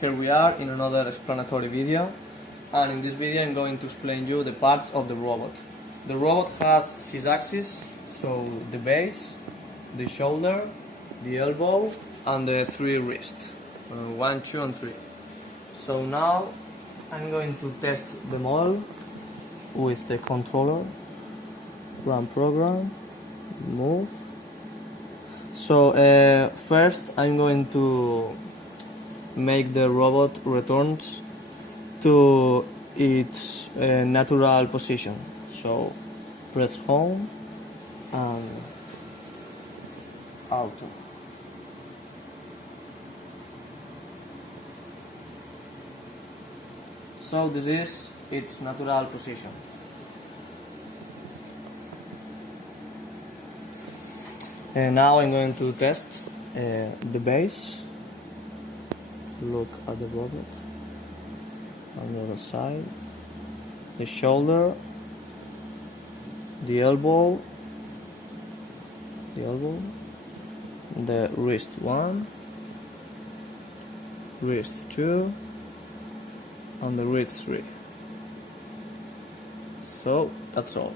here we are in another explanatory video, and in this video I'm going to explain you the parts of the robot. The robot has 6 axes, so the base, the shoulder, the elbow and the 3 wrists, 1, 2 and 3. So now I'm going to test the model with the controller, run program, move. So first I'm going to make the robot returns to its natural position. So press home and auto. So this is its natural position. And now I'm going to test the base. Look at the robot on the other side, the shoulder, the elbow, the wrist 1, wrist 2 and the wrist 3. So that's all.